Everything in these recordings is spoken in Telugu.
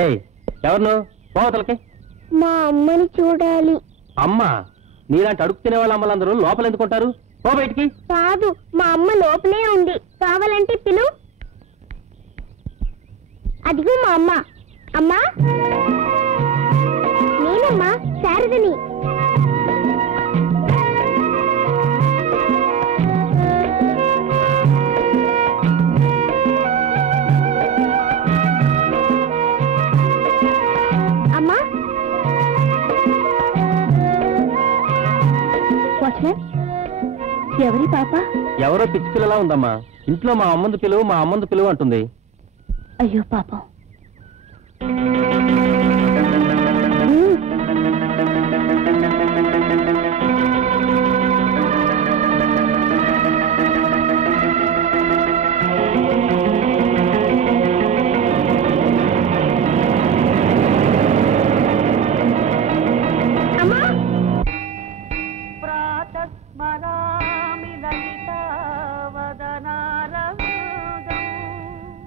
ఏయ్ ఎవరు నువ్వు పోవతలకి? మా అమ్మని చూడాలి. అమ్మ? నీలాంటి అడుగు తినే వాళ్ళ అమ్మలందరూ లోపల ఎందుకుంటారు? పో బయటికి. కాదు, మా అమ్మ లోపలే ఉంది, కావాలంటే పిలు. అదిగో మా అమ్మ. అమ్మా, నేనమ్మా శారదని. అమ్మా, ఎవరి పాప? ఎవరో పిచ్చి పిల్లలా ఉందమ్మా. ఇంట్లో మా అమ్మందు పిలువు అంటుంది. అయ్యో పాపం.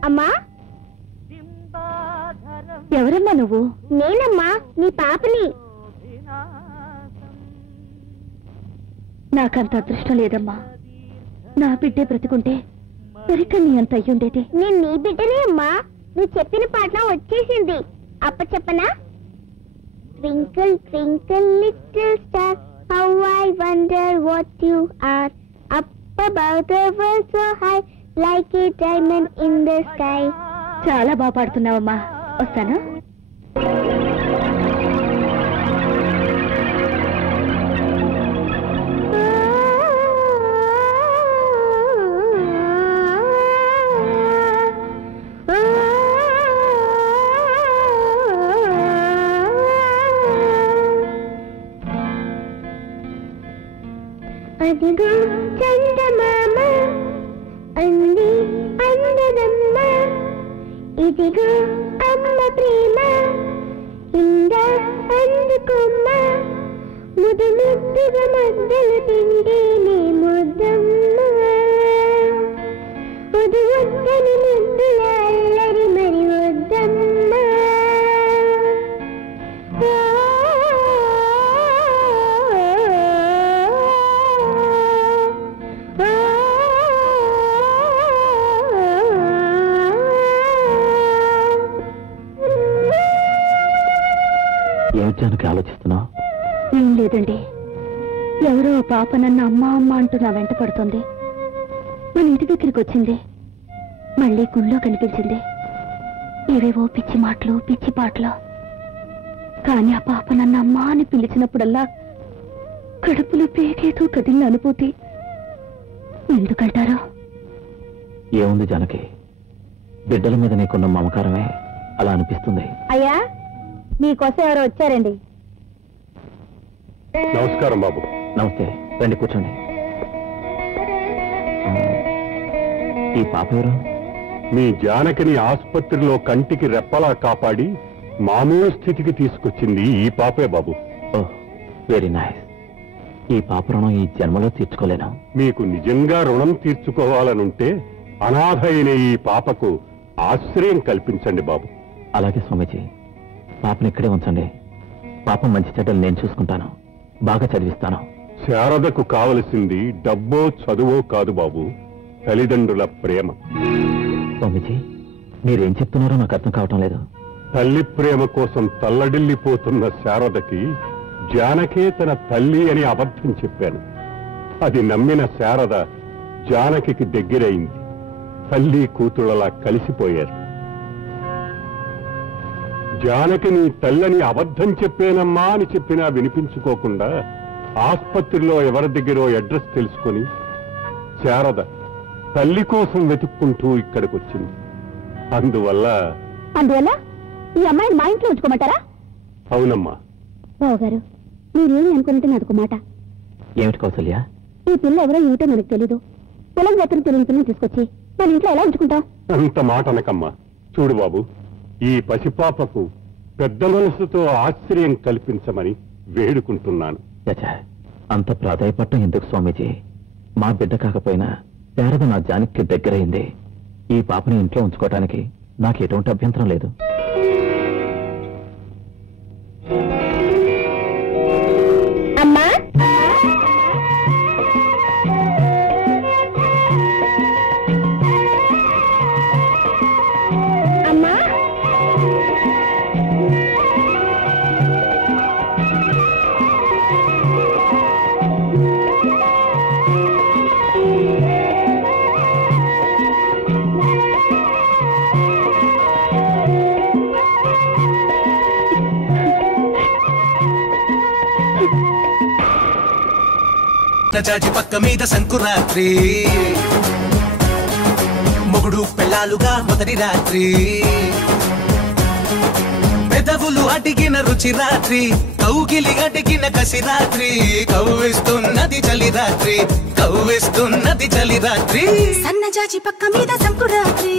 అమ్మా, ఎవరమ్మా నువ్వు? నేనమ్మా, నీ పాపని. నాకంత అదృష్టం లేదమ్మా. నా బిడ్డే బ్రతుకుంటే సరిగ్గా నీ అంత అయ్యుండేది. నేను నీ బిడ్డనే అమ్మా. నువ్వు చెప్పిన పాటలో వచ్చేసింది. అప్ప చెప్పనా? Twinkle twinkle little star, how I wonder what you are, up above the world so high, like a diamond in the sky. చాలా బాగా పాడుతున్నావమ్మా. వస్తాను. అదిగో చందమామ అంది అందదమ్మ, ఇదిగో అమ్మ ప్రేమ ఇందా అందుకోమ్మ, ముదు ముద్దుగా మద్దలు తింటేనే ముద్దమ్మ, ముదు వద్దని ముద్దుల అల్లరి మరి వద్దమ్మ. ఏమిటానికి ఆలోచిస్తున్నావు? ఏం లేదండి, ఎవరో పాప నన్ను అమ్మ అమ్మ అంటూ నా వెంట పడుతుంది. మన ఇంటి దగ్గరికి వచ్చింది, మళ్ళీ గుళ్ళో కనిపించింది. ఏవేవో పిచ్చి మాటలు పిచ్చి పాటలు. కానీ ఆ పాప నన్ను అమ్మ అని పిలిచినప్పుడల్లా కడుపులో పేకేతో కదిలిన అనుభూతి. ఎందుకంటారు? ఏముంది జానకి, బిడ్డల మీద నీకున్న మమకారమే అలా అనిపిస్తుంది. అయ్యా, మీకోసం ఎవరో వచ్చారండి. నమస్కారం బాబు. నమస్తే, రండి కూర్చోండి. ఈ పాప ఎవరు? మీ జానకిని ఆసుపత్రిలో కంటికి రెప్పలా కాపాడి మామూలు స్థితికి తీసుకొచ్చింది ఈ పాపే బాబు. ఓహ్, వెరీ నైస్. ఈ పాప రుణం ఈ జన్మలో తీర్చుకోలేను. మీకు నిజంగా రుణం తీర్చుకోవాలనుంటే అనాథ అయిన ఈ పాపకు ఆశ్రయం కల్పించండి బాబు. అలాగే స్వామీజీ, పాపని ఇక్కడే ఉంచండి. పాప మంచి చెడ్డలు నేను చూసుకుంటాను, బాగా చదివిస్తాను. శారదకు కావలసింది డబ్బో చదువో కాదు బాబు, తల్లిదండ్రుల ప్రేమ. స్వామీజీ, మీరేం చెప్తున్నారో నాకు అర్థం కావటం లేదు. తల్లి ప్రేమ కోసం తల్లడిల్లిపోతున్న శారదకి జానకే తన తల్లి అని అబద్ధం చెప్పాను. అది నమ్మిన శారద జానకి దగ్గరైంది. తల్లి కూతుళ్ళలా కలిసిపోయారు. జానకి నీ తల్లని అబద్ధం చెప్పేనమ్మా అని చెప్పినా వినిపించుకోకుండా ఆసుపత్రిలో ఎవరి దగ్గరో అడ్రస్ తెలుసుకొని శారద తల్లి కోసం వెతుక్కుంటూ ఇక్కడికి వచ్చింది. అందువల్ల ఈ అమ్మాయిని మా ఇంట్లో ఉంచుకోమంటారా? అవునమ్మా. బావు గారు, మీరేమి అనుకుంటే నాదొక మాట. ఏమిటి కౌసల్య? ఈ పిల్ల ఎవరో ఏమిటో మనకు తెలీదు. పొలం జాతర తెలియని పిల్లని తీసుకొచ్చి మన ఇంట్లో ఎలా ఉంచుకుంటాం? అంత మాట అనకమ్మా. చూడు బాబు, ఈ పసిపాపకు పెద్ద మనసుతో ఆశ్రయం కల్పించమని వేడుకుంటున్నాను. అంత ప్రాధాయపట్టం ఎందుకు స్వామీజీ? మా బిడ్డ కాకపోయినా శారద నా జానకి దగ్గరైంది. ఈ పాపని ఇంట్లో ఉంచుకోవటానికి నాకు ఎటువంటి అభ్యంతరం లేదు. సన్నజాజి పక్క మీద సంకురాత్రి మొగుడు పెళ్ళాలుగా మొదటి రాత్రి పెదవులు అడిగిన రుచి రాత్రి కౌగిలి అడిగిన కసి రాత్రి కవ్విస్తున్నది చలి రాత్రి కవ్విస్తున్నది చలి రాత్రి సన్నజాజి పక్క మీద సంకురాత్రి